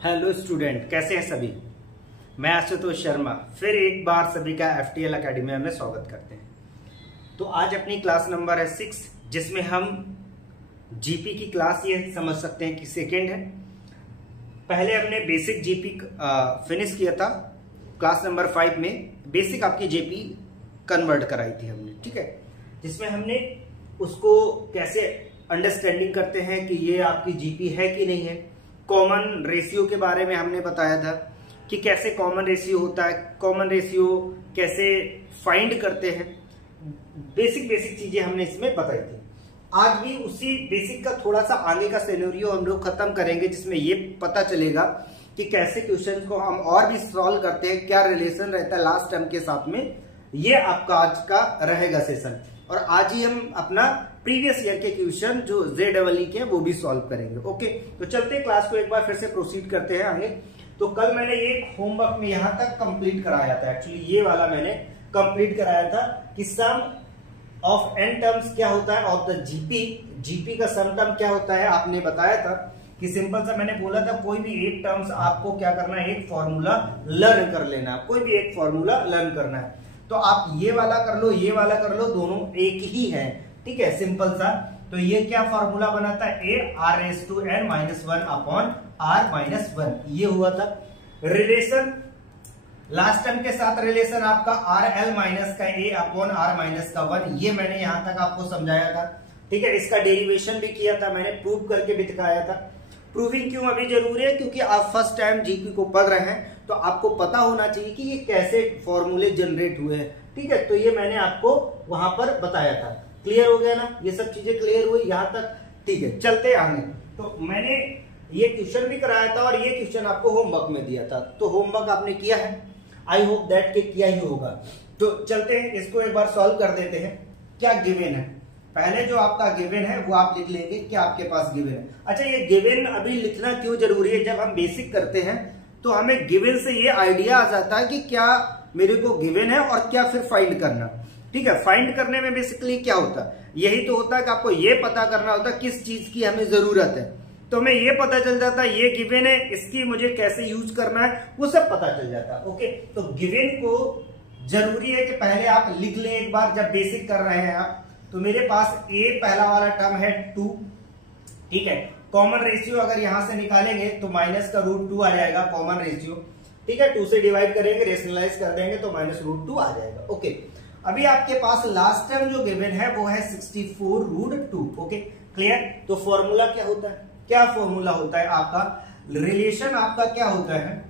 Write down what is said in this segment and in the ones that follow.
Hello student, कैसे हैं सभी। मैं आशुतोष शर्मा फिर एक बार सभी का FTL एकेडमी में स्वागत करते हैं। तो आज अपनी क्लास नंबर है 6, जिसमें हम जीपी की क्लास ये समझ सकते हैं कि सेकेंड है। पहले हमने बेसिक जीपी फिनिश किया था क्लास नंबर 5 में। बेसिक आपकी जीपी कन्वर्ट कराई थी हमने, ठीक है, जिसमें हमने उसको कैसे अंडरस्टैंडिंग करते हैं कि ये आपकी जीपी है कि नहीं है। कॉमन रेशियो के बारे में हमने बताया था कि कैसे कॉमन रेशियो होता है, कॉमन रेशियो कैसे फाइंड करते हैं। बेसिक चीजें हमने इसमें बताई थी। आज भी उसी बेसिक का थोड़ा सा आगे का सिनेरियो हम लोग खत्म करेंगे, जिसमें ये पता चलेगा कि कैसे क्वेश्चन को हम और भी सॉल्व करते हैं, क्या रिलेशन रहता है लास्ट टर्म के साथ में। ये आपका आज का रहेगा सेशन, और आज ही हम अपना प्रीवियस ईयर के क्वेश्चन जो JEE के वो भी सॉल्व करेंगे। ओके, तो चलते हैं क्लास को एक बार फिर से प्रोसीड करते हैं आगे। तो कल मैंने ये होमवर्क में यहां तक कंप्लीट कराया था, एक्चुअली ये वाला मैंने कंप्लीट कराया था कि सम ऑफ n टर्म्स क्या होता है ऑफ द जीपी का सम टर्म क्या होता है। आपने बताया था कि सिंपल सा मैंने बोला था कोई भी एक टर्म्स आपको क्या करना है, एक फॉर्मूला लर्न कर लेना है। कोई भी एक फॉर्मूला लर्न करना है, तो आप ये वाला कर लो, ये वाला कर लो, दोनों एक ही है, ठीक है, सिंपल सा। तो ये क्या फॉर्मूला बना था, a(r⁻n−1 अपॉन r-1), ये हुआ था रिलेशन। लास्ट टर्म के साथ रिलेशन आपका rl माइनस का a अपॉन r-1, ये मैंने यहां तक आपको समझाया था, ठीक है। इसका डेरिवेशन भी किया था मैंने, प्रूव करके भी दिखाया था। प्रूविंग क्यों अभी जरूरी है, क्योंकि आप फर्स्ट टाइम जीपी को पढ़ रहे हैं, तो आपको पता होना चाहिए कि ये कैसे फॉर्मूले जनरेट हुए हैं, ठीक है। तो ये मैंने आपको वहां पर बताया था। क्लियर हो गया ना, ये सब चीजें क्लियर हुई यहां तक, ठीक है। चलते आगे। तो मैंने ये क्वेश्चन भी कराया था और ये क्वेश्चन आपको होमवर्क में दिया था, तो होमवर्क आपने किया है, आई होप दैट के किया ही होगा। तो चलते हैं, इसको एक बार सॉल्व कर देते हैं। क्या गिवन है, पहले जो आपका गिवन है वो आप लिख लेंगे, क्या आपके पास गिवन है। अच्छा, ये गिवन अभी लिखना क्यों जरूरी है, जब हम बेसिक करते हैं तो हमें गिवन से ये आइडिया आ जाता है कि क्या मेरे को गिवन है और क्या फिर फाइंड करना, ठीक है। फाइंड करने में बेसिकली क्या होता है, यही तो होता है कि आपको ये पता करना होता है किस चीज की हमें जरूरत है। तो हमें ये पता चल जाता है ये गिवन है, इसकी मुझे कैसे यूज करना है वो सब पता चल जाता है। ओके, तो गिवन को जरूरी है कि पहले आप लिख लें एक बार, जब बेसिक कर रहे हैं आप। तो मेरे पास a पहला वाला टर्म है 2, ठीक है। कॉमन रेशियो अगर यहां से निकालेंगे तो माइनस का √2 आ जाएगा कॉमन रेशियो, ठीक है। 2 से डिवाइड करेंगे, रेशनलाइज कर देंगे तो -√2 आ जाएगा। ओके, अभी आपके पास लास्ट टर्म जो गिवन है वो है 64√2। Okay, clear. तो फॉर्मूला क्या होता है, क्या फॉर्मूला होता है आपका, रिलेशन आपका क्या होता है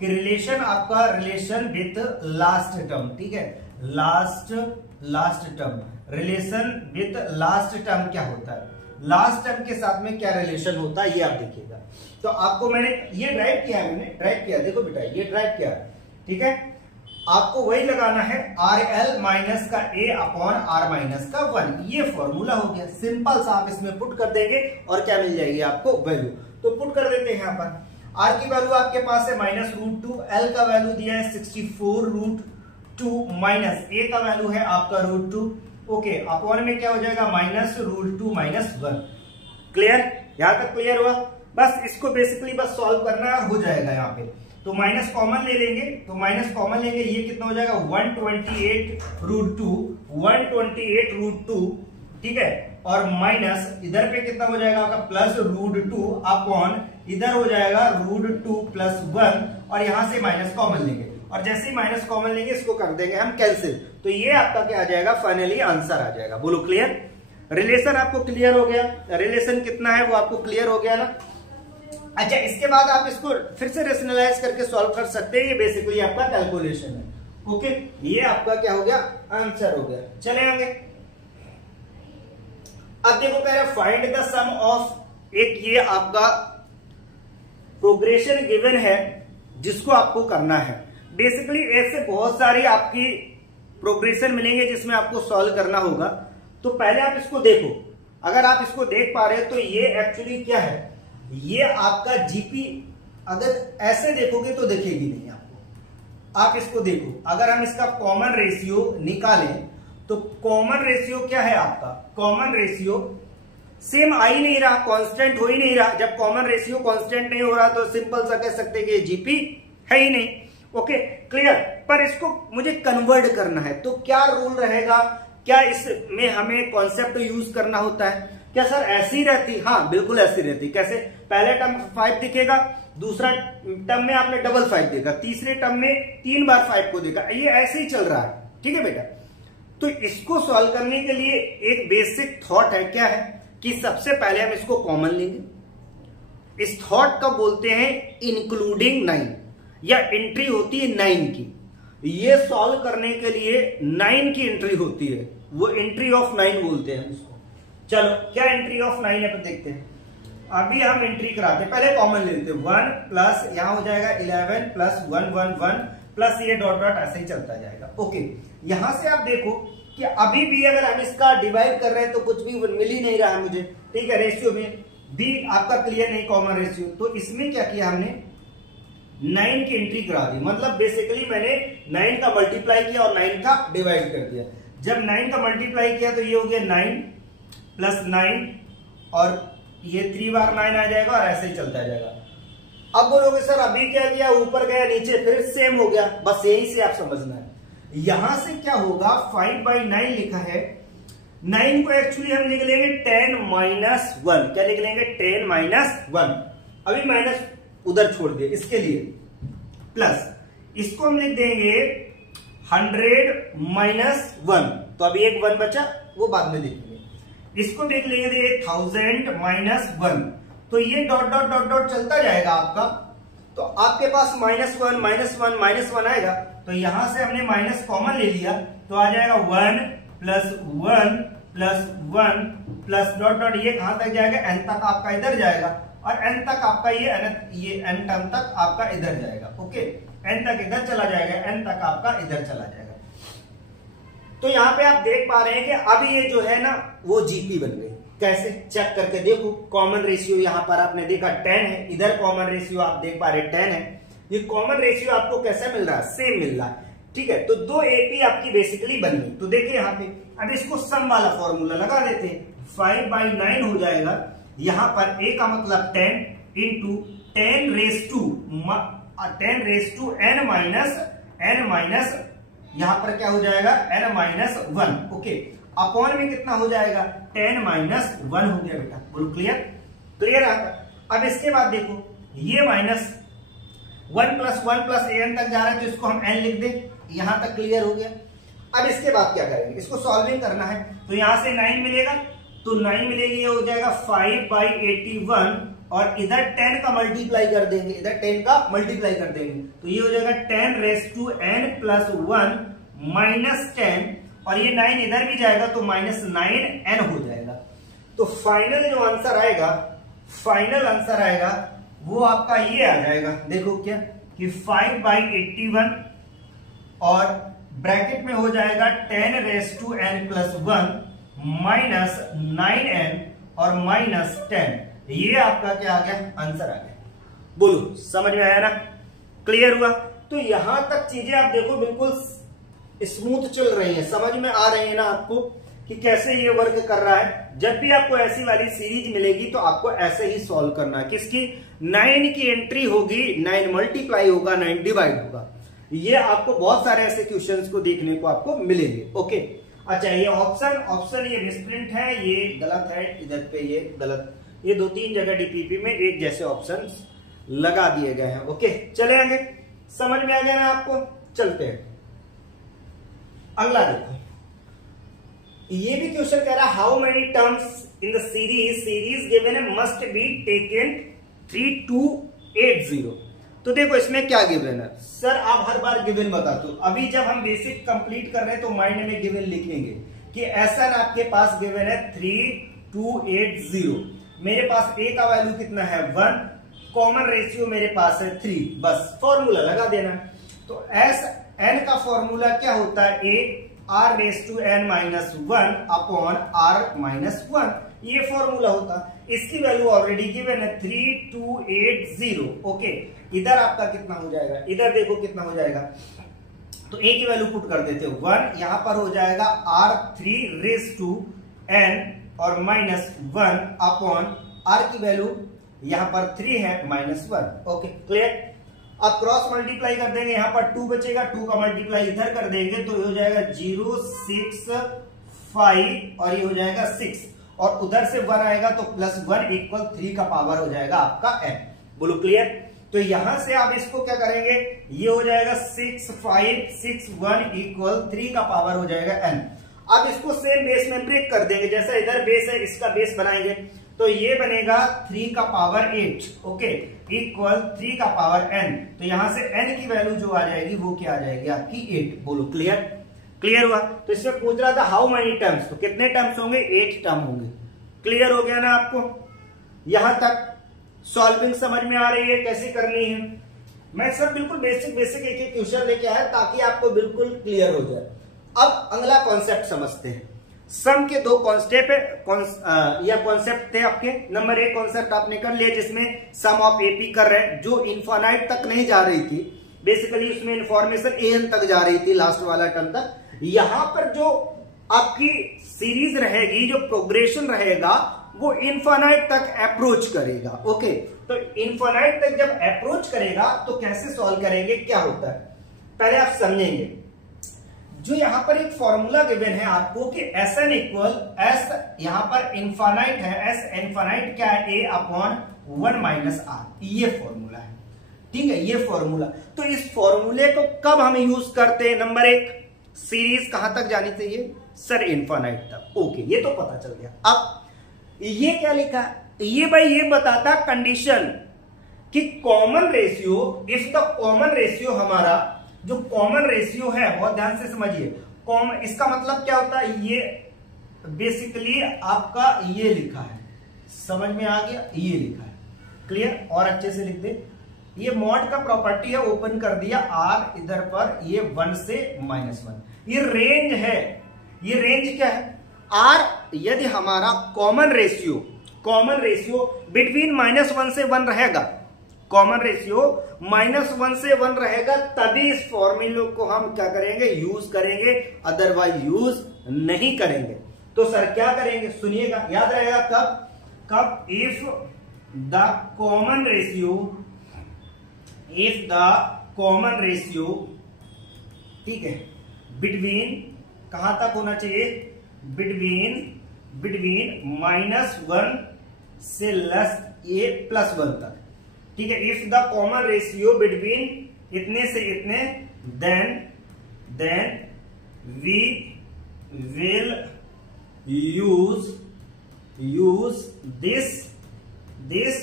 कि रिलेशन आपका रिलेशन विथ लास्ट टर्म, ठीक है। Last term, relation with last term क्या होता है, लास्ट टर्म के साथ में क्या रिलेशन होता है ये आप देखिएगा। तो आपको मैंने ये ड्राइव किया है, मैंने ड्राइव किया, देखो बेटा ये ड्राइव किया, ठीक है। आपको वही लगाना है rl माइनस का a अपॉन r-1, ये फॉर्मूला हो गया। सिंपल सा आप इसमें पुट कर देंगे और क्या मिल जाएगी आपको, वैल्यू। तो पुट कर देते हैं यहाँ पर। r की वैल्यू आपके पास है -√2, l का वैल्यू दिया है 64√2, माइनस a का वैल्यू है आपका √2। ओके, अपॉन में क्या हो जाएगा -√2-1। क्लियर, यहां तक क्लियर हुआ। बस इसको बेसिकली बस सॉल्व करना है, हो जाएगा यहाँ पे। तो माइनस कॉमन ले लेंगे, तो माइनस कॉमन लेंगे, ये कितना हो जाएगा 128√2, ठीक है। और माइनस इधर पे कितना हो जाएगा आपका +√2 अपॉन इधर हो जाएगा √2 + 1, और यहां से माइनस कॉमन लेंगे, और जैसे ही माइनस कॉमन लेंगे इसको कर देंगे हम कैंसिल। तो ये आपका क्या आ जाएगा, फाइनली आंसर आ जाएगा। बोलो क्लियर। रिलेशन आपको क्लियर हो गया, रिलेशन कितना है वो आपको क्लियर हो गया ना। अच्छा, इसके बाद आप इसको फिर से रेशनलाइज करके सॉल्व कर सकते हैं, ये बेसिकली आपका कैलकुलेशन है। ओके, ये आपका क्या हो गया, आंसर हो गया। चले आगे। अब देखो कह रहे फाइंड द सम ऑफ, एक ये आपका प्रोग्रेशन गिवन है जिसको आपको करना है। बेसिकली ऐसे बहुत सारी आपकी प्रोग्रेशन मिलेंगे जिसमें आपको सॉल्व करना होगा। तो पहले आप इसको देखो, अगर आप इसको देख पा रहे हैं तो ये एक्चुअली क्या है, ये आपका जीपी अगर ऐसे देखोगे तो दिखेगी नहीं आपको। आप इसको देखो, अगर हम इसका कॉमन रेशियो निकालें तो कॉमन रेशियो क्या है आपका, कॉमन रेशियो सेम आ ही नहीं रहा, कांस्टेंट हो ही नहीं रहा। जब कॉमन रेशियो कांस्टेंट नहीं हो रहा तो सिंपल सा कह सकते कि ये जीपी है ही नहीं। Okay clear. पर इसको मुझे कन्वर्ट करना है तो क्या रूल रहेगा, क्या इसमें हमें कॉन्सेप्ट यूज करना होता है? क्या सर ऐसी रहती? हाँ बिल्कुल ऐसी रहती। कैसे? पहले टर्म 5 दिखेगा, दूसरा टर्म में आपने डबल 5 देखा, तीसरे टर्म में 3 बार 5 को देखा, ये ऐसे ही चल रहा है। ठीक है बेटा। तो इसको सॉल्व करने के लिए एक बेसिक थॉट है, क्या है कि सबसे पहले हम इसको कॉमन लेंगे। इस थॉट का बोलते हैं इंक्लूडिंग 9, या एंट्री होती है 9 की। ये सॉल्व करने के लिए 9 की एंट्री होती है, वो एंट्री ऑफ 9 बोलते हैं उसको। चलो क्या एंट्री ऑफ 9 है तो देखते हैं। अभी हम एंट्री कराते हैं, पहले कॉमन लेते हैं। 1 प्लस यहां हो जाएगा 11 प्लस 1 1 1 प्लस ये डॉट डॉट ऐसे ही चलता जाएगा। ओके यहां से आप देखो कि अभी भी अगर हम इसका डिवाइड कर रहे हैं तो कुछ भी मिल ही नहीं रहा है मुझे। ठीक है, रेशियो में भी आपका क्लियर नहीं कॉमन रेशियो। तो इसमें क्या किया हमने, 9 की एंट्री करा दी। मतलब बेसिकली मैंने 9 का मल्टीप्लाई किया और 9 का डिवाइड कर दिया। जब 9 का मल्टीप्लाई किया तो ये हो गया 9 प्लस 9 और ये 3 बार 9 आ जाएगा और ऐसे ही चलता जाएगा। अब बोलोगे सर अभी क्या किया, ऊपर गया नीचे फिर सेम हो गया। बस यही से आप समझना है। यहां से क्या होगा, 5/9 लिखा है, 9 को एक्चुअली हम लिख लेंगे 10-1। क्या लिख लेंगे? 10-1। अभी माइनस उधर छोड़ दिए इसके लिए, प्लस इसको हम लिख देंगे 100-1। तो अभी एक 1 बचा, वो बाद में देखेंगे। इसको देख लेंगे 1000-1। तो ये डॉट डॉट डॉट डॉट चलता जाएगा आपका। तो आपके पास -1 -1 -1 आएगा। तो यहां से हमने माइनस कॉमन ले लिया तो आ जाएगा 1 plus 1 plus 1 plus dot dot, ये कहां तक जाएगा? n तक आपका इधर जाएगा और n तक आपका ये n टर्म तक आपका इधर जाएगा। ओके n तक इधर चला जाएगा, n तक आपका इधर चला जाएगा। तो यहां पे आप देख पा रहे हैं कि अब ये जो है ना वो जीपी बन गई। कैसे? चेक करके देखो। कॉमन रेशियो यहां पर आपने देखा 10 है, इधर कॉमन रेशियो आप देख पा रहे 10 है। ये कॉमन रेशियो आपको कैसा मिल रहा है? सेम मिल रहा है। ठीक है, तो 2 एपी आपकी बेसिकली बन गई। तो देखिए यहाँ पे अब इसको सम वाला फॉर्मूला लगा देते हैं। 5/9 हो जाएगा। यहां पर a का मतलब 10 into 10 raise to n minus यहां पर क्या हो जाएगा? n-1। ओके अपॉन में कितना हो जाएगा? 10-1 हो गया बेटा। बोलो क्लियर? क्लियर आता। अब इसके बाद देखो ये -1 प्लस 1 प्लस an तक जा रहा है तो इसको हम n लिख दें। यहां तक क्लियर हो गया। अब इसके बाद क्या करेंगे? इसको सॉल्विंग करना है। तो यहां से 9 मिलेगा, तो 9 मिलेगी, ये हो जाएगा 5/81 और इधर 10 का मल्टीप्लाई कर देंगे, इधर 10 का मल्टीप्लाई कर देंगे तो ये हो जाएगा 10 raise to n plus 1 minus 10 और ये 9 इधर भी जाएगा तो -9n हो जाएगा। तो फाइनल जो आंसर आएगा, फाइनल आंसर आएगा वो आपका ये आ जाएगा। देखो क्या कि 5/81 और ब्रैकेट में हो जाएगा 10 raise to n plus 1 minus 9n और माइनस 10। ये आपका क्या आ गया? आंसर आ गया। बोलो समझ में आया ना? क्लियर हुआ? तो यहां तक चीजें आप देखो बिल्कुल स्मूथ चल रही हैं, समझ में आ रही है ना आपको कि कैसे ये वर्क कर रहा है। जब भी आपको ऐसी वाली सीरीज मिलेगी तो आपको ऐसे ही सॉल्व करना है। किसकी? 9 की एंट्री होगी, 9 मल्टीप्लाई होगा, 9 डिवाइड होगा। ये आपको बहुत सारे ऐसे क्वेश्चंस को देखने को आपको मिलेंगे। ओके अच्छा ये ऑप्शन ये मिसप्रिंट है, ये गलत है, इधर पे ये गलत, ये 2-3 जगह डीपीपी में एक जैसे ऑप्शंस लगा दिए गए हैं। ओके चले आगे, समझ में आ गया ना आपको? चलते हैं अगला। देखो ये भी क्वेश्चन कह रहा है how many terms in the series given है मस्ट बी टेकन 3280। तो देखो इसमें क्या गिवन है सर, आप हर बार गिवन बताते हो। अभी जब हम बेसिक कंप्लीट कर रहे हैं तो माइंड में गिवन लिखेंगे कि ऐसा आपके पास गिवन है 3280। मेरे पास a का वैल्यू कितना है 1, कॉमन रेशियो मेरे पास है 3, बस फॉर्मूला लगा देना। तो n का फॉर्मूला क्या होता है? a r raise to n minus 1 upon r minus 1, ये फॉर्मूला होता। इसकी वैल्यू ऑलरेडी गिवन है 3280। ओके इधर आपका कितना हो जाएगा? इधर देखो कितना हो जाएगा। तो a की वैल्यू पुट कर देते हो 1, यहां पर हो जाएगा r3 रेस टू n और -1 अपॉन r की वैल्यू यहां पर 3 है -1। Okay clear. अब क्रॉस मल्टीप्लाई कर देंगे, यहां पर 2 बचेगा, 2 का मल्टीप्लाई इधर कर देंगे तो ये हो जाएगा 0 6 5 और ये हो जाएगा 6 और उधर से 1 आएगा तो +1 = 3 का पावर हो जाएगा आपका n। बोलो क्लियर। तो यहां से आप इसको क्या करेंगे, ये हो जाएगा 6 5 6 1 = 3 का पावर हो जाएगा n। अब इसको सेम बेस में ब्रेक कर देंगे, जैसा इधर बेस है इसका बेस बनाएंगे तो ये बनेगा 3 का पावर 8 ओके = 3 का पावर n। तो यहां से n की वैल्यू जो आ जाएगी वो क्या आ जाएगी आपकी 8। बोलो क्लियर। क्लियर हुआ। तो इसमें पूछ रहा था हाउ मेनी टर्म्स, तो कितने टर्म्स होंगे, 8 टर्म होंगे। क्लियर हो गया ना आपको। यहां तक सॉल्विंग समझ में आ रही है कैसे करनी है। मैं सब बिल्कुल बेसिक एक एक क्वेश्चन लेके आया ताकि आपको बिल्कुल क्लियर हो जाए। अब अगला कॉन्सेप्ट समझते हैं। सम के 2 कॉन्सेप्ट थे आपके। नंबर 1 कॉन्सेप्ट आपने कर लिया जिसमें सम ऑफ एपी कर रहे हैं, जो इनफाइनाइट तक नहीं जा रही थी, बेसिकली उसमें इंफॉर्मेशन एन तक जा रही थी लास्ट वाला टर्म तक। यहां पर जो आपकी सीरीज रहेगी, जो प्रोग्रेशन रहेगा वो इनफाइनाइट तक अप्रोच करेगा। ओके तो इनफाइनाइट तक जब अप्रोच करेगा तो कैसे सॉल्व करेंगे, क्या होता है पहले आप समझेंगे। जो यहां पर एक फॉर्मूला गिवन है आपको कि Sn = S, यहां पर इनफाइनाइट है, S इनफाइनाइट क्या है, A/1 - R, ये फॉर्मूला है। ठीक है, ये फॉर्मूला। तो इस फॉर्मूले को कब हम यूज करते हैं, नंबर 1 सीरीज कहां तक जानी चाहिए सर, इनफाइनाइट तक। ओके ये तो पता चल गया। अब ये क्या लिखा है, ये भाई ये बताता कंडीशन कि common ratio, if the common ratio, हमारा जो कॉमन रेशियो है बहुत ध्यान से समझिए। कॉमन इसका मतलब क्या होता है, ये बेसिकली आपका ये लिखा है, समझ में आ गया, ये लिखा है। क्लियर, और अच्छे से लिख दे। ये मॉड का प्रॉपर्टी है, ओपन कर दिया R इधर पर, ये 1 से -1, ये रेंज है। ये रेंज क्या है, R यदि हमारा कॉमन रेशियो बिटवीन -1 से 1 रहेगा, कॉमन रेशियो -1 से 1 रहेगा, तभी इस फॉर्मूले को हम क्या करेंगे, यूज करेंगे, अदरवाइज यूज नहीं करेंगे। तो सर क्या करेंगे, सुनिएगा, याद रहेगा कब इफ द कॉमन रेशियो ठीक है, बिटवीन कहां तक होना चाहिए, बिटवीन -1 से +1 तक। ठीक है, if the common ratio between इतने से इतने, then we will use this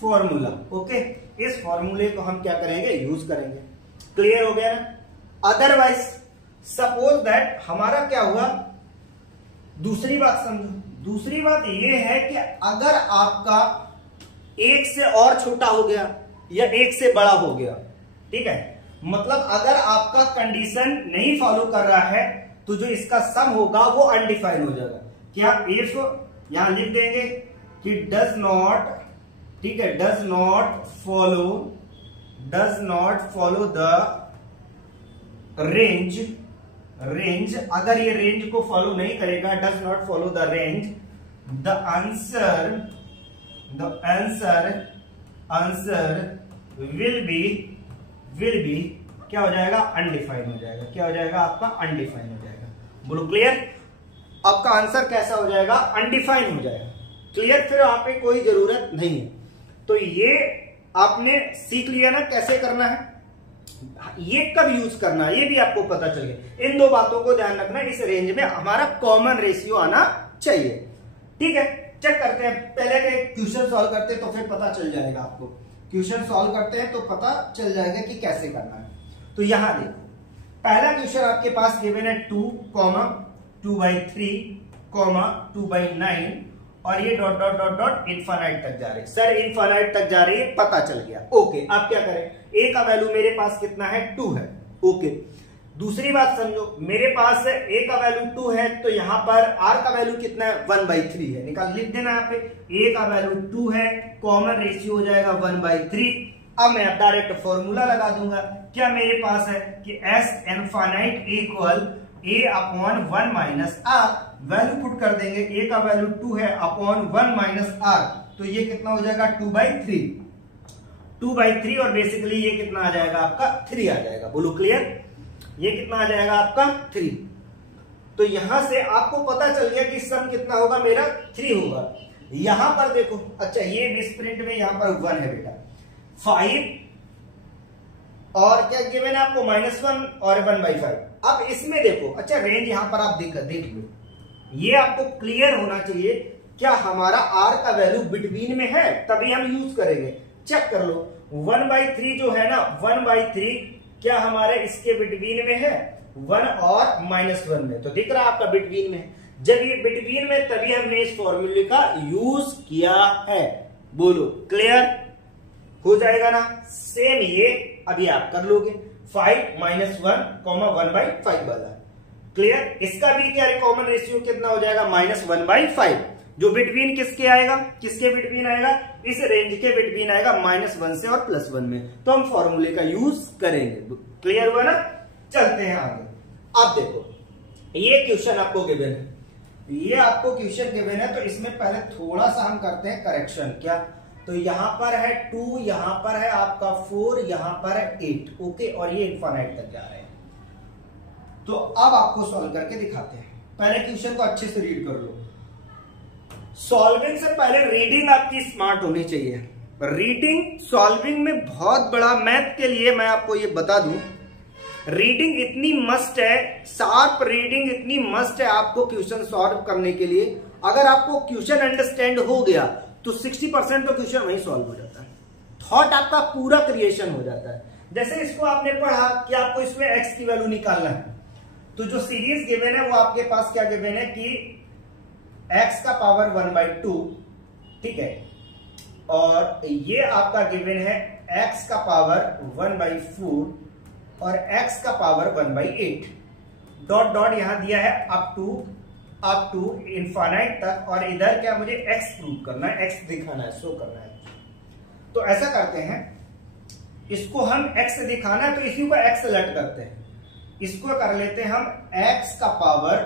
formula. Okay, इस फॉर्मूले को हम क्या करेंगे, यूज करेंगे। क्लियर हो गया ना। अदरवाइज सपोज दैट हमारा क्या हुआ, दूसरी बात समझो। दूसरी बात ये है कि अगर आपका 1 से और छोटा हो गया या 1 से बड़ा हो गया, ठीक है, मतलब अगर आपका कंडीशन नहीं फॉलो कर रहा है तो जो इसका सम होगा वो अनडिफाइन हो जाएगा। क्या, इफ यहां लिख देंगे कि डज नॉट, ठीक है, does not follow the range, अगर ये रेंज को फॉलो नहीं करेगा, does not follow the range, the answer will be क्या हो जाएगा, अनडिफाइन हो जाएगा। क्या हो जाएगा आपका, अनडिफाइन हो जाएगा। बोलो क्लियर। आपका आंसर कैसा हो जाएगा, अनडिफाइन हो जाएगा। क्लियर, फिर आप पे कोई जरूरत नहीं है। तो ये आपने सीख लिया ना कैसे करना है, ये कब यूज करना है ये भी आपको पता चल गया। इन 2 बातों को ध्यान रखना, इस रेंज में हमारा कॉमन रेशियो आना चाहिए। ठीक है, चेक करते हैं, पहले के क्वेश्चन सॉल्व करते हैं तो फिर पता चल जाएगा आपको। क्वेश्चन सॉल्व करते हैं तो पता चल जाएगा कि कैसे करना है। तो यहां देखो, पहला क्वेश्चन आपके पास गिवन है 2, 2/3, 2/9 और ये dot dot dot dot infinite तक जा रही है। सर इनफाइनाइट तक जा रही है, पता चल गया। ओके, अब क्या करें, ए का वैल्यू मेरे पास कितना है, 2 है। ओके, दूसरी बात समझो, मेरे पास ए का वैल्यू 2 है तो यहां पर आर का वैल्यू कितना है, 1/3 है। निकाल, लिख देना यहाँ पे, ए का वैल्यू 2 है, कॉमन रेशियो हो जाएगा 1/3। अब मैं डायरेक्ट फॉर्मूला लगा दूंगा। क्या मेरे पास है कि S infinite equal A/1 - R, value put कर देंगे, ए का वैल्यू 2 है अपॉन 1 माइनस आर, तो ये कितना हो जाएगा 2/3 और बेसिकली ये कितना आ जाएगा आपका 3 आ जाएगा। बोलो क्लियर, ये कितना आ जाएगा आपका 3। तो यहां से आपको पता चल गया कि सम कितना होगा मेरा 3 होगा। यहां पर देखो, अच्छा ये मिसप्रिंट में यहां पर 1 है बेटा, 5 और क्या गिवन है आपको -1 और 1/5। अब इसमें देखो, अच्छा रेंज यहां पर आप देख लो, ये आपको क्लियर होना चाहिए क्या हमारा r का वैल्यू बिटवीन में है, तभी हम यूज करेंगे। चेक कर लो 1/3 जो है ना, 1/3 क्या हमारे इसके बिटवीन में है 1 और -1 में, तो दिख रहा है आपका बिटवीन में। जब ये बिटवीन में तभी हमने इस फॉर्मूले का यूज किया है। बोलो क्लियर हो जाएगा ना। सेम ये अभी आप कर लोगे 5 - 1 1/5 वाला। क्लियर, इसका भी क्या कॉमन रेशियो कितना हो जाएगा -1/5, जो बिटवीन किसके आएगा, किसके बिटवीन आएगा, इस रेंज के बिटवीन आएगा -1 से और +1 में, तो हम फॉर्मूले का यूज करेंगे। क्लियर हुआ ना। चलते हैं आगे। अब देखो ये क्वेश्चन आपको गिवन है, ये आपको क्वेश्चन गिवन है, तो इसमें पहले थोड़ा सा हम करते हैं करेक्शन। क्या, तो यहां पर है 2, यहां पर है आपका 4, यहां पर है 8, ओके, और ये इनफाइनाइट तक जा रहे हैं। तो अब आपको सॉल्व करके दिखाते हैं। पहले क्वेश्चन को अच्छे से रीड कर लो। सॉल्विंग से पहले रीडिंग आपकी स्मार्ट होनी चाहिए। रीडिंग सॉल्विंग में बहुत बड़ा, मैथ के लिए मैं आपको ये बता दूं, रीडिंग इतनी मस्ट है, शार्प रीडिंग इतनी मस्ट है आपको क्वेश्चन सॉल्व करने के लिए। अगर आपको क्वेश्चन अंडरस्टैंड हो गया तो 60% तो क्वेश्चन वहीं सॉल्व हो जाता है, थॉट आपका पूरा क्रिएशन हो जाता है। जैसे इसको आपने पढ़ा कि आपको इसमें एक्स की वैल्यू निकालना है, तो जो सीरीज गिवन है वो आपके पास क्या गिवन है कि x का पावर 1/2, ठीक है, और ये आपका गिवन है x का पावर 1/4 और x का पावर 1/8, डॉट डॉट यहां दिया है अप टू इनफाइनाइट तक, और इधर क्या मुझे x प्रूव करना है, x दिखाना है, शो करना है। तो ऐसा करते हैं, इसको हम x दिखाना है तो इसी को x सेलेक्ट करते हैं, इसको कर लेते हैं हम x का पावर,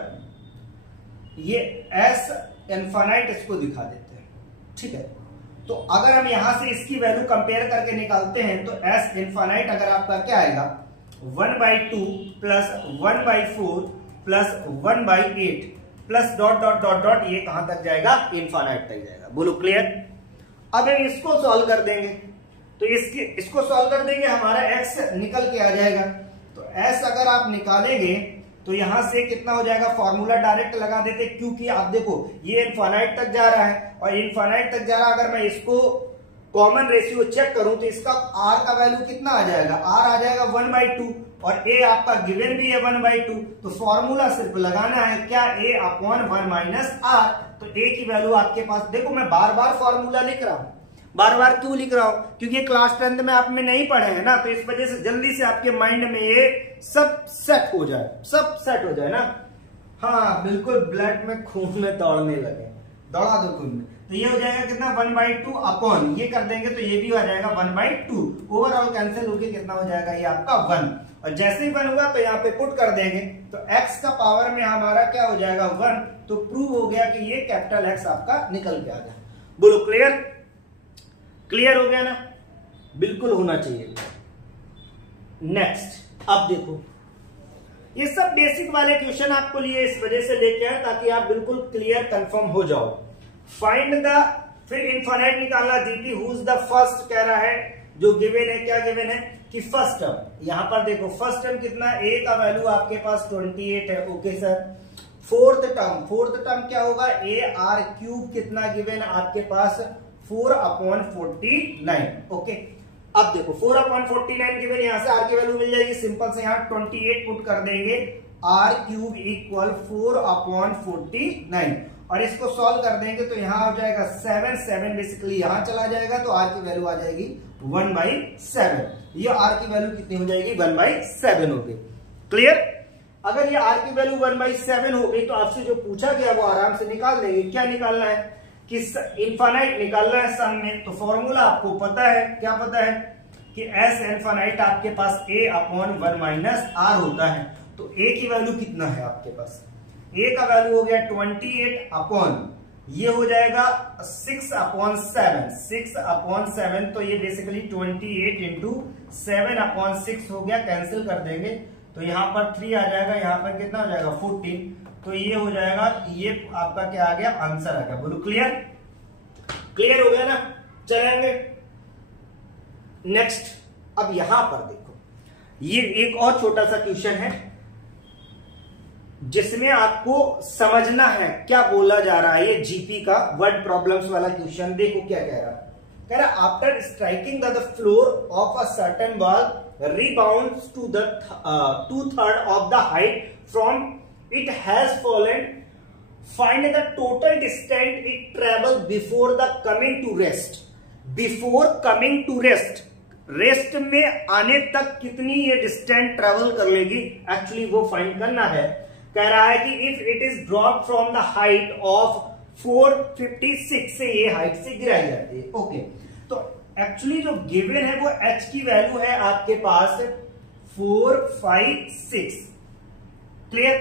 ये s इनफाइनाइट इसको दिखा देते हैं, ठीक है। तो अगर हम यहां से इसकी वैल्यू कंपेयर करके निकालते हैं तो s इनफाइनाइट अगर आपका क्या आएगा 1/2 plus 1/4 plus 1/8 plus dot dot dot dot, ये कहां तक जाएगा, इनफाइनाइट तक जाएगा। बोलो क्लियर। अब हम इसको सॉल्व कर देंगे, तो इसको सॉल्व कर देंगे, हमारा x निकल के आ जाएगा। तो s अगर आप निकालेंगे तो यहां से कितना हो जाएगा, फॉर्मूला डायरेक्ट लगा देते, क्योंकि आप देखो ये इनफाइनाइट तक जा रहा है और इनफाइनाइट तक जा रहा है। अगर मैं इसको कॉमन रेशियो चेक करूं तो इसका r का वैल्यू कितना आ जाएगा, r आ जाएगा 1/2 और a आपका गिवन भी है 1/2, तो फॉर्मूला सिर्फ लगाना है क्या, a अपॉन 1 माइनस r। तो a की वैल्यू आपके पास, देखो मैं बार बार फॉर्मूला लिख रहा हूं, बार बार क्यों लिख रहा हूं, क्योंकि क्लास 10th में आप में नहीं पढ़े हैं ना, तो इस वजह से जल्दी से आपके माइंड में ये सब सेट हो जाए, सब सेट हो जाए ना। हाँ बिल्कुल, ब्लड में खून में दौड़ने लगे, दौड़ा दो खून में। तो ये हो जाएगा कितना 1/2 अपॉन, ये कर देंगे तो ये भी आ जाएगा 1/2, ओवरऑल कैंसिल होके कितना हो जाएगा ये आपका 1, और जैसे ही 1 हुआ तो यहाँ पे पुट कर देंगे, तो x का पावर में हमारा क्या हो जाएगा 1, तो प्रूव हो गया कि ये कैपिटल X आपका निकल के आ गया। बोलो क्लियर, क्लियर हो गया ना, बिल्कुल होना चाहिए। नेक्स्ट, अब देखो ये सब बेसिक वाले क्वेश्चन आपको लिए इस वजह से लेके आए ताकि आप बिल्कुल क्लियर कंफर्म हो जाओ। फाइंड द, फिर इनफाइनाइट निकालना, GT who is the first कह रहा है, जो गिवन है क्या गिवन है कि फर्स्ट टर्म, यहां पर देखो फर्स्ट टर्म कितना, a का वैल्यू आपके पास 28 है, ओके सर। फोर्थ टर्म क्या होगा, ar³ कितना गिवन आपके पास 4/49, ओके। अब देखो 4/49 गिवन, यहां से r की वैल्यू मिल जाएगी, सिंपल से यहां 28 पुट कर देंगे, r³ इक्वल 4/49, और इसको सॉल्व कर देंगे तो यहां हो जाएगा 7 बेसिकली यहां चला जाएगा, तो r की वैल्यू आ जाएगी 1/7। ये r की वैल्यू कितनी हो जाएगी 1/7 हो गई। क्लियर। अगर ये r की वैल्यू 1/7 हो गई तो आपसे जो पूछा गया वो आराम से निकाल लेंगे। क्या निकालना है कि इनफाइनाइट निकालना है सम में, तो फॉर्मूला आपको पता है, क्या पता है कि s इनफाइनाइट आपके पास a/1 - r होता है। तो a की वैल्यू कितना है आपके पास, ए का वैल्यू हो गया 28 अपॉन ये हो जाएगा 6/7, 6/7, तो ये बेसिकली 28 इंटू 7/6 हो गया, कैंसिल कर देंगे तो यहां पर 3 आ जाएगा, यहां पर कितना हो जाएगा 14, तो ये हो जाएगा, ये आपका क्या आ गया, आंसर आ गया। बोलो क्लियर, क्लियर हो गया ना। चलेंगे नेक्स्ट। अब यहां पर देखो, ये एक और छोटा सा क्वेश्चन है जिसमें आपको समझना है क्या बोला जा रहा है। ये जीपी का वर्ड प्रॉब्लम्स वाला क्वेश्चन, देखो क्या कह रहा है। कह रहा after striking the floor of a certain ball rebounds to the 2/3 of the height from it has fallen, find the total distance it traveled before the coming to rest, before coming to rest, rest में आने तक कितनी ये distance travel कर लेगी, actually वो find करना है। कह रहा है कि if it is drop from the height of 456 से ये हाइट से गिराई जाती है। ओके, तो एक्चुअली जो गिवन है वो h की वैल्यू है आपके पास 456, क्लियर।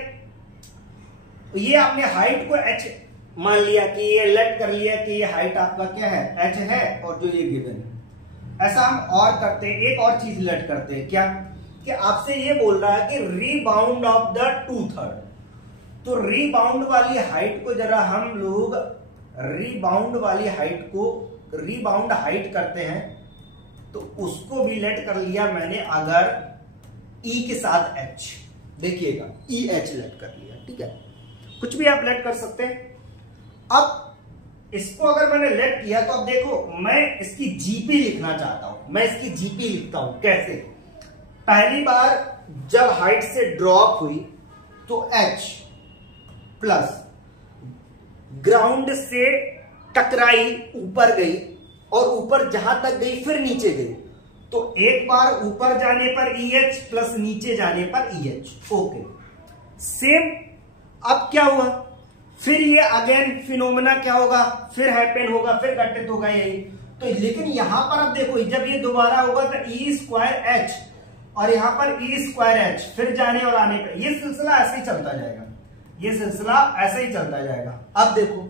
ये आपने हाइट को h मान लिया कि ये लेट कर लिया कि ये हाइट आपका क्या है, h है, और जो ये गिवन है। ऐसा हम और करते हैं, एक और चीज लेट करते हैं, क्या कि आपसे ये बोल रहा है कि रीबाउंड ऑफ द 2/3, तो रीबाउंड वाली हाइट को जरा हम लोग रीबाउंड वाली हाइट को रीबाउंड हाइट करते हैं, तो उसको भी लेट कर लिया मैंने अगर E के साथ H, देखिएगा EH लेट कर लिया, ठीक है, कुछ भी आप लेट कर सकते हैं। अब इसको अगर मैंने लेट किया तो अब देखो मैं इसकी जीपी लिखना चाहता हूं, मैं इसकी जीपी लिखता हूं कैसे। पहली बार जब हाइट से ड्रॉप हुई तो H प्लस ग्राउंड से टकराई, ऊपर गई, और ऊपर जहां तक गई फिर नीचे गई, तो एक बार ऊपर जाने पर EH प्लस नीचे जाने पर EH। ओके, सेम अब क्या हुआ, फिर ये अगेन फिनोमेना क्या होगा, फिर हैपन होगा, फिर घटित होगा यही। तो लेकिन यहां पर अब देखो जब ये दोबारा होगा तो E²H और यहां पर E²H, फिर जाने और आने पर ये सिलसिला ऐसे ही चलता जाएगा, ये सिलसिला ऐसे ही चलता जाएगा। अब देखो,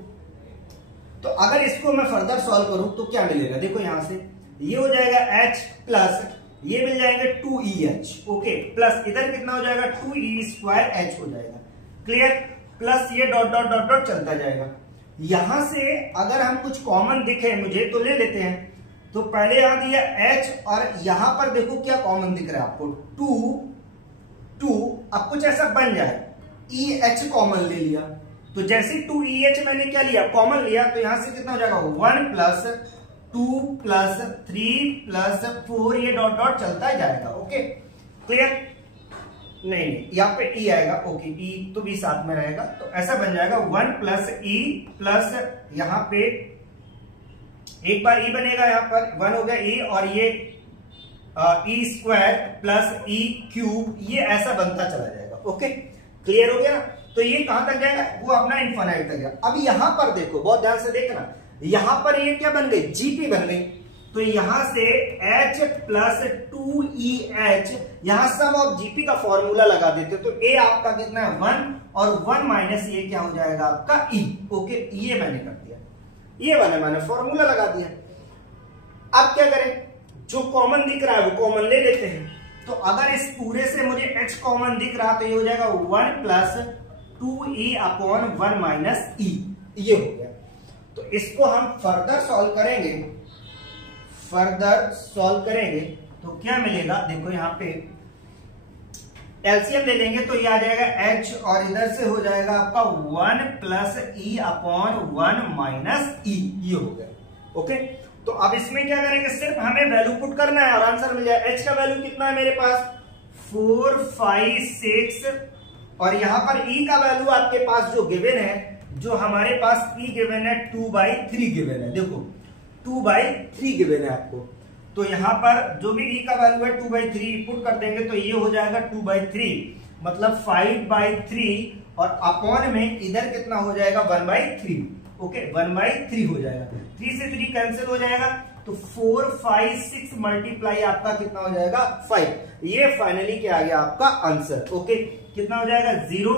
तो अगर इसको मैं फर्दर सॉल्व करूं तो क्या मिलेगा, देखो यहां से ये हो जाएगा H प्लस ये मिल जाएंगे 2EH, ओके, प्लस इधर कितना हो जाएगा 2E²H हो जाएगा, क्लियर, प्लस ये डॉट डॉट डॉट डॉट चलता जाएगा। यहां से अगर हम कुछ कॉमन दिखे मुझे तो ले लेते हैं, तो पहले यहां दिया H और यहां पर देखो क्या कॉमन दिख रहा है आपको 2। अब कुछ ऐसा बन जाए, EH कॉमन ले लिया, तो जैसे 2EH मैंने क्या लिया, कॉमन लिया, तो यहां से कितना हो जाएगा 1 प्लस 2 प्लस 3 प्लस 4, ये डॉट डॉट चलता जाएगा। ओके, क्लियर, नहीं यहाँ पे E आएगा, ओके, E तो भी साथ में रहेगा, तो ऐसा बन जाएगा 1 प्लस E प्लस यहां पे एक बार E बनेगा, यहां पर 1 हो गया E, और ये E² प्लस E³ ये ऐसा बनता चला जाएगा। ओके, क्लियर हो गया ना। तो ये कहां तक जाएगा, वो अपना इनफाइनाइट तक गया। अब यहां पर देखो, बहुत ध्यान से देखना, यहां पर ये क्या बन गई, जीपी बन गई, तो यहां से H प्लस 2EH, यहां सम ऑफ जीपी का फॉर्मूला लगा देते, तो A आपका कितना है 1, और 1 माइनस ये क्या हो जाएगा आपका E। ओके, ये मैंने कर दिया, ये मैंने फॉर्मूला लगा दिया। अब क्या करें, जो कॉमन दिख रहा है वो कॉमन ले लेते हैं, तो अगर इस पूरे से मुझे H कॉमन दिख रहा तो ये हो जाएगा 1 plus 2E upon 1 minus E, ये हो गया। तो इसको हम फर्दर सॉल्व करेंगे तो क्या मिलेगा, देखो यहां पे एलसीएम ले लेंगे तो ये आ जाएगा H, और इधर से हो जाएगा आपका 1 plus E upon 1 minus E, ये हो गया। ओके, तो अब इसमें क्या करेंगे, सिर्फ हमें वैल्यू पुट करना है और आंसर मिल जाए। H का वैल्यू कितना है मेरे पास 4, 5, 6, और यहां पर E का वैल्यू आपके पास जो गिवन है, जो हमारे पास E गिवन है 2/3 गिवन है, देखो 2/3 गिवन है आपको, तो यहां पर जो भी E का वैल्यू है 2/3 पुट कर देंगे तो ये हो जाएगा 2/3, मतलब 5/3, और अपॉन में इधर कितना हो जाएगा 1/3। ओके, 1/3 हो जाएगा, 3 से 3 कैंसिल हो जाएगा, तो 4, 5, 6 मल्टीप्लाई आपका कितना हो जाएगा 5। ये फाइनली क्या आ गया आपका आंसर। ओके, कितना हो जाएगा 0,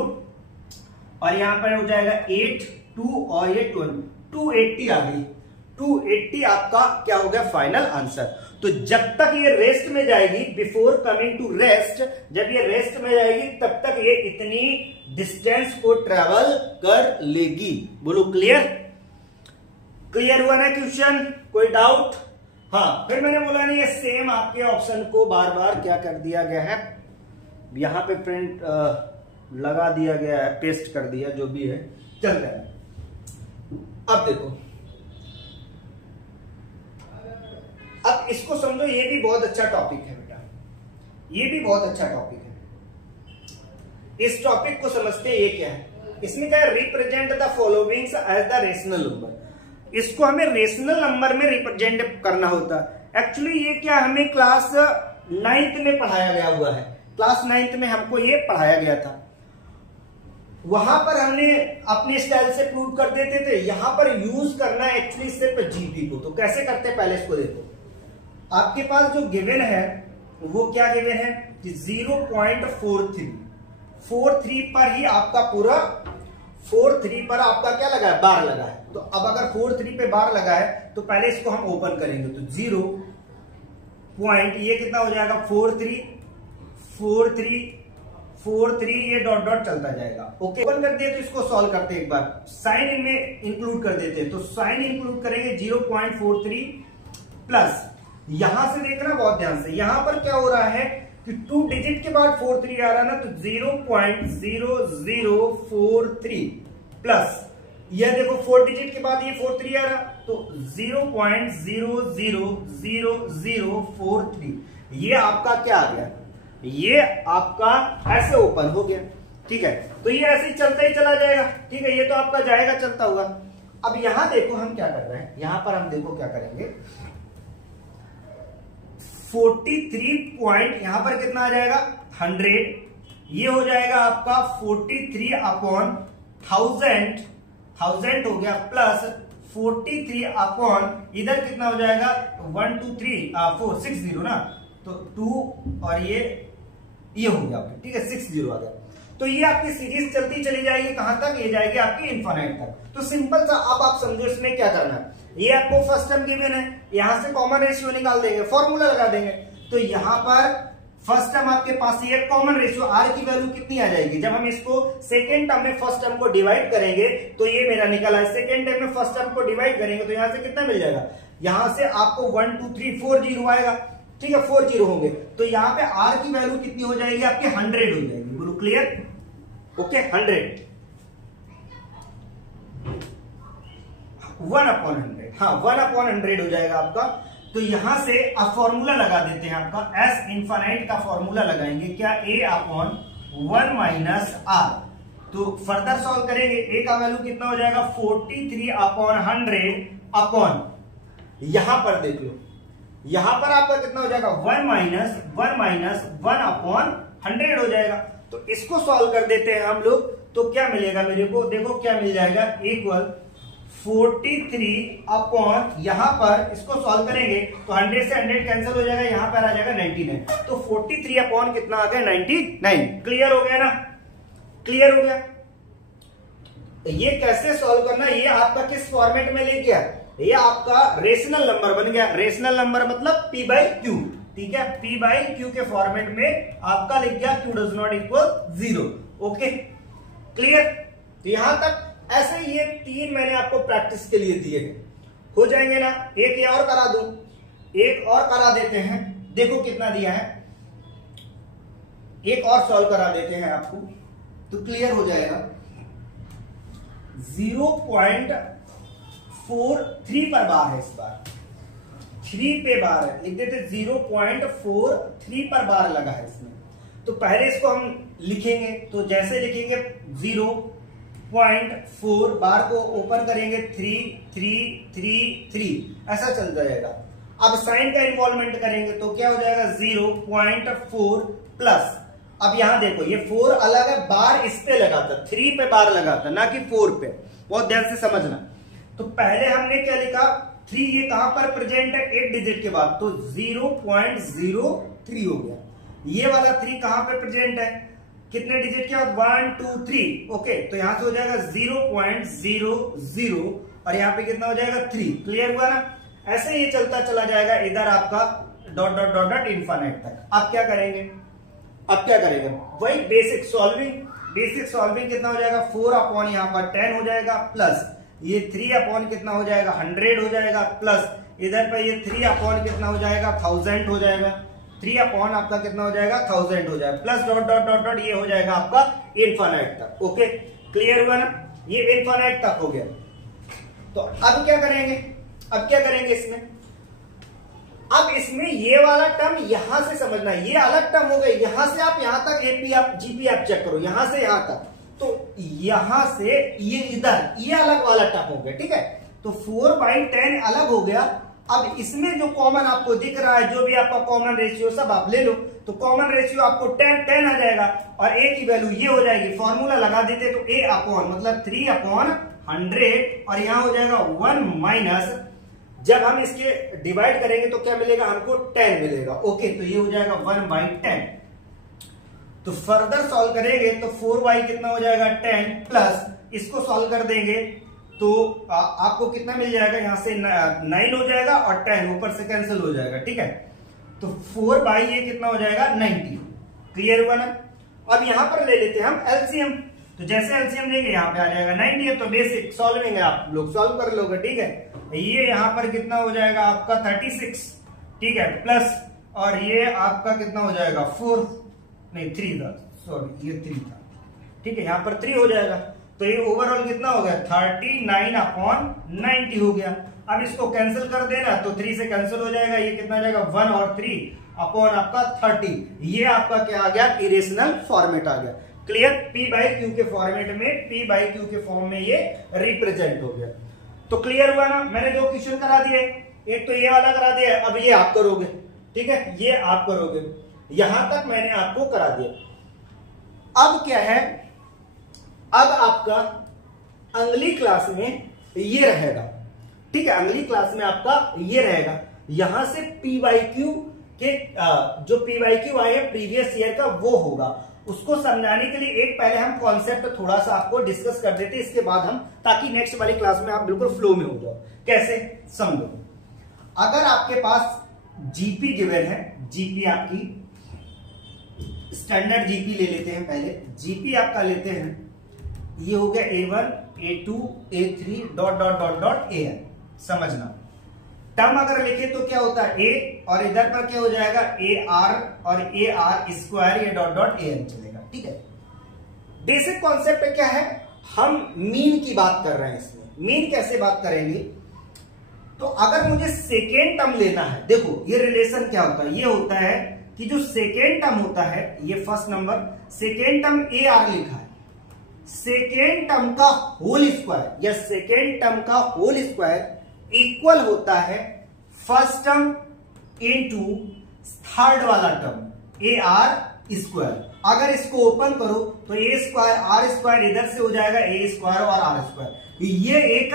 और यहां पर हो जाएगा 8 2 और ये 12, 280 आ गई। 280 आपका क्या हो गया फाइनल आंसर। तो जब तक ये रेस्ट में जाएगी, बिफोर कमिंग टू रेस्ट, जब ये रेस्ट में जाएगी तब तक ये इतनी डिस्टेंस को ट्रेवल कर लेगी। बोलो क्लियर? क्लियर हुआ ना क्वेश्चन? कोई डाउट? हाँ, फिर मैंने बोला नहीं, ये सेम आपके ऑप्शन को बार बार क्या कर दिया गया है, यहां पे प्रिंट लगा दिया गया है, पेस्ट कर दिया, जो भी है चल रहा है। अब देखो, अब इसको समझो, ये भी बहुत अच्छा टॉपिक है बेटा, ये भी बहुत अच्छा टॉपिक है। इस टॉपिक को समझते ये क्या है, इसमें क्या है, represent the followings as the rational number. इसको हमें रेशनल नंबर में रिप्रेजेंट करना होता है। एक्चुअली ये क्या हमें क्लास 9th में पढ़ाया गया हुआ है, क्लास 9th में हमको ये पढ़ाया गया था। वहां पर हमने अपने स्टाइल से प्रूव कर देते थे, यहां पर यूज करना है एक्चुअली सिर्फ जीपी को। तो कैसे करते हैं, पहले इसको देखो। आपके पास जो गिवन है वो क्या गिवन है कि 0.43 43 पर ही आपका पूरा 43 पर आपका क्या लगा है, बार लगा है। तो अब अगर 43 पे बार लगा है तो पहले इसको हम ओपन करेंगे, तो 0 पॉइंट ये कितना हो जाएगा 43 43 43, ये डॉट डॉट चलता जाएगा। ओके, ओपन कर दिया तो इसको सॉल्व करते हैं एक बार, साइन इनमें इंक्लूड कर देते हैं। तो साइन इंक्लूड करेंगे 0.43 प्लस, यहां से देखना बहुत ध्यान से, यहां पर क्या हो रहा है कि 2 डिजिट के बाद 43 आ रहा है ना, तो 0.0043 प्लस यह देखो 4 डिजिट के बाद ये 43 आ रहा, तो 0.000043, ये आपका क्या आ गया, ये आपका ऐसे ओपन हो गया। ठीक है, तो ये ऐसे ही चलता ही चला जाएगा। ठीक है, ये तो आपका जाएगा चलता हुआ। अब यहां देखो हम क्या कर रहे हैं, यहां पर हम देखो क्या करेंगे, 43 पॉइंट यहां पर कितना आ जाएगा 100, ये हो जाएगा आपका 43 अपॉन 1000 हो गया, प्लस 43 अपॉन इधर कितना हो जाएगा 1 2 3 4 60 ना, तो 2 और ये हो गया आपका। ठीक है, 60 आ गया। तो ये आपकी सीरीज चलती चली जाएगी, कहां तक, ये जाएगी आपकी इनफाइनाइट तक। तो सिंपल सा, अब आप समझो इसमें क्या करना है। ये आपको फर्स्ट टर्म गिवन है, यहां से कॉमन रेशियो निकाल देंगे, फॉर्मूला लगा देंगे। तो यहां पर फर्स्ट टर्म आपके पास ये कॉमन रेशियो आर की वैल्यू कितनी आ जाएगी, जब हम इसको सेकेंड टर्म में फर्स्ट टर्म को डिवाइड करेंगे तो ये मेरा निकला है, सेकेंड टर्म में फर्स्ट टर्म को डिवाइड करेंगे तो यहां से कितना मिल जाएगा, यहां से आपको 1 2 3 4 जीरो आएगा। ठीक है, 4 जीरो होंगे, तो यहां पे आर की वैल्यू कितनी हो जाएगी आपकी 100 हो जाएगी। बोलो क्लियर? ओके, 100 1/100, हाँ 1/100 हो जाएगा आपका। तो यहां से अब फॉर्मूला लगा देते हैं आपका, एस इनफाइनाइट का फॉर्मूला लगाएंगे क्या, a/1 माइनस आर। तो फर्दर सॉल्व करेंगे, a का वैल्यू कितना हो जाएगा 43/100 अपॉन, यहां पर देख लो, यहां पर आपका कितना हो जाएगा 1 माइनस 1/100 हो जाएगा। तो इसको सॉल्व कर देते हैं हम लोग, तो क्या मिलेगा मेरे को, देखो क्या मिल जाएगा, इक्वल 43 अपॉन, यहां पर इसको सॉल्व करेंगे तो 100 से 100 कैंसिल हो जाएगा, यहां पर आ जाएगा 99। तो 43 अपॉन कितना आ गया 99। क्लियर हो गया ना? क्लियर हो गया? ये कैसे सॉल्व करना, ये आपका किस फॉर्मेट में ले गया, ये आपका रेशनल नंबर बन गया। रेशनल नंबर मतलब P by Q। ठीक है, P by Q के फॉर्मेट में आपका लिख गया Q does not equal 0। Okay, clear? तो यहां तक ऐसे ये 3 मैंने आपको प्रैक्टिस के लिए दिए, हो जाएंगे ना। एक ये और करा दूं, एक और करा देते हैं, देखो कितना दिया है, एक और सॉल्व करा देते हैं आपको तो क्लियर हो जाएगा। 0.43 पर बार है, इस बार 3 पे बार है, लिख देते 0.43 पर बार लगा है इसमें। तो पहले इसको हम लिखेंगे, तो जैसे लिखेंगे 0.4 बार को ओपन करेंगे 3 3 3 3 ऐसा चल जाएगा। अब साइन का इन्वॉल्वमेंट करेंगे तो क्या हो जाएगा 0.4 प्लस, अब यहां देखो ये 4 अलग है, बार इस पे लगा था, 3 पे बार लगा था ना कि 4 पे, बहुत ध्यान से समझना। तो पहले हमने क्या लिखा 3, ये कहां पर प्रेजेंट है 8 डिजिट के बाद, तो 0.03 हो गया। ये वाला 3 कहां पे प्रेजेंट है कितने डिजिट के बाद 1 2 3, ओके, तो यहां से हो जाएगा 0.00 और यहाँ पे कितना हो जाएगा 3। क्लियर हुआ ना? ऐसे ये चलता चला जाएगा इधर आपका dot dot dot dot infinite तक। अब क्या करेंगे? वही बेसिक सॉल्विंग कितना हो जाएगा 4 अपॉन यहाँ पर 10 हो जाएगा, प्लस ये 3 अपॉन कितना हो जाएगा 100 हो जाएगा, प्लस इधर पे ये 3 अपॉन कितना हो जाएगा 1000 हो जाएगा, 3 अपॉन आपका कितना हो जाएगा 1000 हो जाएगा, plus dot dot dot dot ये हो जाएगा आपका इनफाइनाइट तक। ओके, क्लियर हुआ ना? ये इनफाइनाइट तक हो गया। तो अब क्या करेंगे इसमें? अब इसमें ये वाला टर्म यहां से समझना, ये अलग टर्म हो गई, यहां से आप यहां तक एपी आप जीपी आप चेक करो, यहां से यहां तक, तो यहां से ये इधर ये अलग वाला टर्म हो गया, ठीक है? तो 4/10 अलग हो गया। अब इसमें जो कॉमन आपको दिख रहा है, जो भी आपका कॉमन रेशियो सब आप ले लो, तो कॉमन रेशियो आपको 10 आ जाएगा और ए की वैल्यू ये हो जाएगी। फॉर्मूला लगा देते तो ए अपॉन मतलब 3/100 और यहां हो जाएगा 1 माइनस, जब हम इसके डिवाइड करेंगे तो क्या मिलेगा हमको 10 मिलेगा। ओके, तो ये हो जाएगा 1/10। तो फर्दर सॉल्व करेंगे तो 4 कितना हो जाएगा 10 प्लस इसको सॉल्व कर देंगे तो आपको कितना मिल जाएगा, यहां से 9 हो जाएगा और 10 ऊपर से कैंसिल हो जाएगा, ठीक है? तो 4 ये कितना हो जाएगा 90। क्लियर हुआ ना? अब यहां पर ले लेते हैं हम एलसीएम, तो जैसे एलसीएम लेंगे यहां पे आ जाएगा 90, तो बेसिक सॉल्विंग है, आप लोग सॉल्व कर लोगे, ठीक है? ये यहां पर कितना हो जाएगा आपका 36, ठीक है, प्लस और ये आपका कितना हो जाएगा 3 था, सॉरी ये 3 था, ठीक है, यहां पर 3 हो जाएगा। तो ये ओवरऑल कितना हो गया 39/90 हो गया। अब इसको कैंसिल कर देना तो 3 से कैंसिल हो जाएगा, ये कितना हो जाएगा 1 और 3 अपॉन आपका 30। ये आपका क्या आ गया इरेशनल फॉर्मेट आ गया। क्लियर? P/Q के फॉर्मेट में, P/Q के फॉर्म में ये रिप्रेजेंट हो गया। तो क्लियर हुआ ना? मैंने दो क्वेश्चन करा दिए, एक तो ये वाला करा दिया, अब ये आप करोगे, ठीक है? ये आप करोगे, यहां तक मैंने आपको करा दिया। अब क्या है, अब आपका अगली क्लास में ये रहेगा, ठीक है? अगली क्लास में आपका ये रहेगा, यहां से P/Q के जो P/Q आए हैं प्रीवियस ईयर का वो होगा। उसको समझाने के लिए एक पहले हम कॉन्सेप्ट थोड़ा सा आपको डिस्कस कर देते, इसके बाद हम, ताकि नेक्स्ट वाली क्लास में आप बिल्कुल फ्लो में हो जाओ। कैसे? समझो, अगर आपके पास जीपी गिवन है, जीपी आपकी स्टैंडर्ड जीपी ले लेते हैं, पहले जीपी आपका लेते हैं, ये हो गया A1 A2 A3 dot dot dot dot AN। समझना, टर्म अगर लिखे तो क्या होता है A और इधर पर क्या हो जाएगा AR और AR स्क्वायर, ये डॉट डॉट AN चलेगा, ठीक है? बेसिक कॉन्सेप्ट क्या है, हम मीन की बात कर रहे हैं। इसमें मीन कैसे बात करेंगे, तो अगर मुझे सेकेंड टर्म लेना है, देखो ये रिलेशन क्या होता है, ये होता है कि जो सेकेंड टर्म होता है, ये first number second term AR लिखा है, सेकेंड टर्म का होल स्क्वायर या सेकेंड टर्म का होल स्क्वायर इक्वल होता है फर्स्ट टर्म इनटू थर्ड वाला टर्म AR स्क्वायर। अगर इसको ओपन करो तो A स्क्वायर R स्क्वायर इधर से हो जाएगा A स्क्वायर और R स्क्वायर। ये एक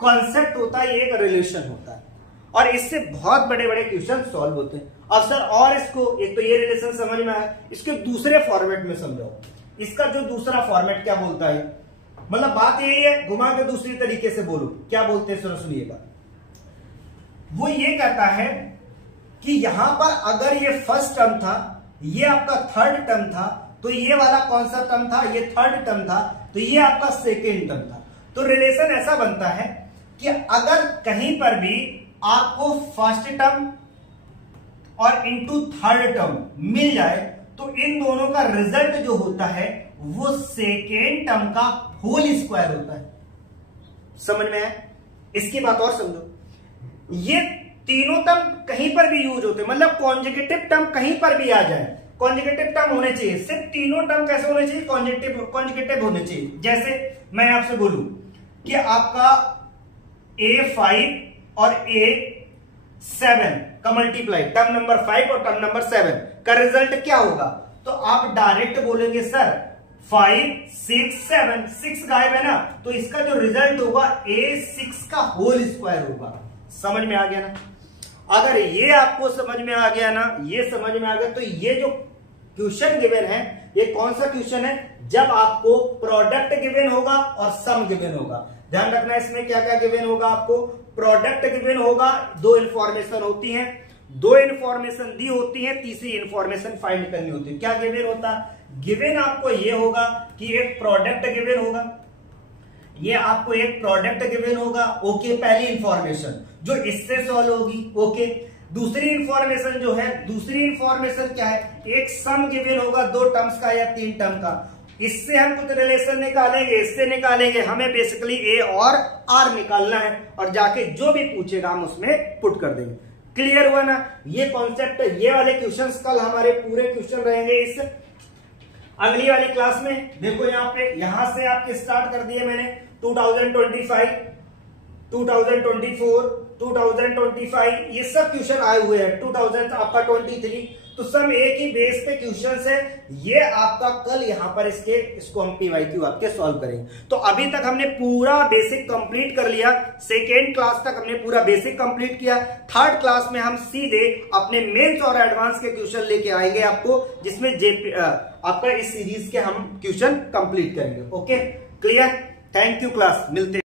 कॉन्सेप्ट होता है, ये एक रिलेशन होता है और इससे बहुत बड़े बड़े क्वेश्चन सॉल्व होते हैं। अब सर और इसको, एक तो ये रिलेशन समझ में आया, इसके दूसरे फॉर्मेट में समझाओ। इसका जो दूसरा फॉर्मेट क्या बोलता है, मतलब बात यही है, घुमा के दूसरी तरीके से बोलो, क्या बोलते हैं सुनिएगा। वो ये कहता है कि यहां पर अगर ये फर्स्ट टर्म था, ये आपका थर्ड टर्म था, तो ये वाला कौन सा टर्म था, ये थर्ड टर्म था, तो ये आपका सेकेंड टर्म था। तो रिलेशन ऐसा बनता है कि अगर कहीं पर भी आपको फर्स्ट टर्म और इनटू थर्ड टर्म मिल जाए तो इन दोनों का रिजल्ट जो होता है वो सेकेंड टर्म का होल स्क्वायर होता है। समझ में है? इसकी बात और समझो, ये तीनों टर्म कहीं पर भी यूज होते हैं, मतलब कॉन्जुगेटिव टर्म कहीं पर भी आ जाए, कॉन्जुगेटिव टर्म होने चाहिए। सिर्फ तीनों टर्म कैसे होने चाहिए, कॉन्जुगेटिव होने चाहिए। जैसे मैं आपसे बोलूं कि आपका A5 और A7 का मल्टीप्लाई, टर्म नंबर 5 और टर्म नंबर 7 का रिजल्ट क्या होगा, तो आप डायरेक्ट बोलेंगे सर 5 6 7, 6 गायब है ना, तो इसका जो रिजल्ट होगा A6 का होल स्क्वायर होगा। समझ में आ गया ना? अगर ये आपको समझ में आ गया ना, ये समझ में आ गया, तो ये जो क्वेश्चन गिवन है, ये कौन सा क्वेश्चन है, जब आपको प्रोडक्ट गिवन होगा और सम गिवन होगा। ध्यान रखना इसमें क्या क्या गिवन होगा, आपको प्रोडक्ट गिवन होगा, दो इंफॉर्मेशन होती है, दो इंफॉर्मेशन दी होती है, तीसरी इंफॉर्मेशन फाइंड करनी होती है। क्या गिवन होता है, गिवन आपको ये होगा कि एक प्रोडक्ट गिवन होगा, ये आपको एक प्रोडक्ट गिवन होगा, ओके, पहली इंफॉर्मेशन जो इससे सॉल्व होगी, ओके। दूसरी इंफॉर्मेशन जो है, दूसरी इंफॉर्मेशन क्या है, एक सम गिवन होगा 2 टर्म्स का या 3 टर्म का, इससे हम कुछ रिलेशन निकालेंगे, इससे निकालेंगे, हमें बेसिकली ए और आर निकालना है और जाके जो भी पूछेगा हम उसमें पुट कर देंगे। क्लियर हुआ ना ये कॉन्सेप्ट। ये वाले क्वेश्चंस कल हमारे पूरे क्वेश्चन रहेंगे इस अगली वाली क्लास में। देखो यहाँ पे, यहां से आपके स्टार्ट कर दिए मैंने 2025, 2024, 2025, ये सब क्वेश्चन आए हुए हैं। 2000 आपका 23, तो सब एक ही बेस पे क्वेश्चंस है। ये आपका कल यहां पर इसको हम PYQ आपके सॉल्व करेंगे। तो अभी तक हमने पूरा बेसिक कंप्लीट कर लिया, सेकेंड क्लास तक हमने पूरा बेसिक कंप्लीट किया। थर्ड क्लास में हम सीधे अपने मेंस और एडवांस के क्वेश्चन लेके आएंगे आपको, जिसमें आपका इस सीरीज के हम क्वेश्चन कंप्लीट करेंगे। Okay, clear, thank you class, मिलते हैं।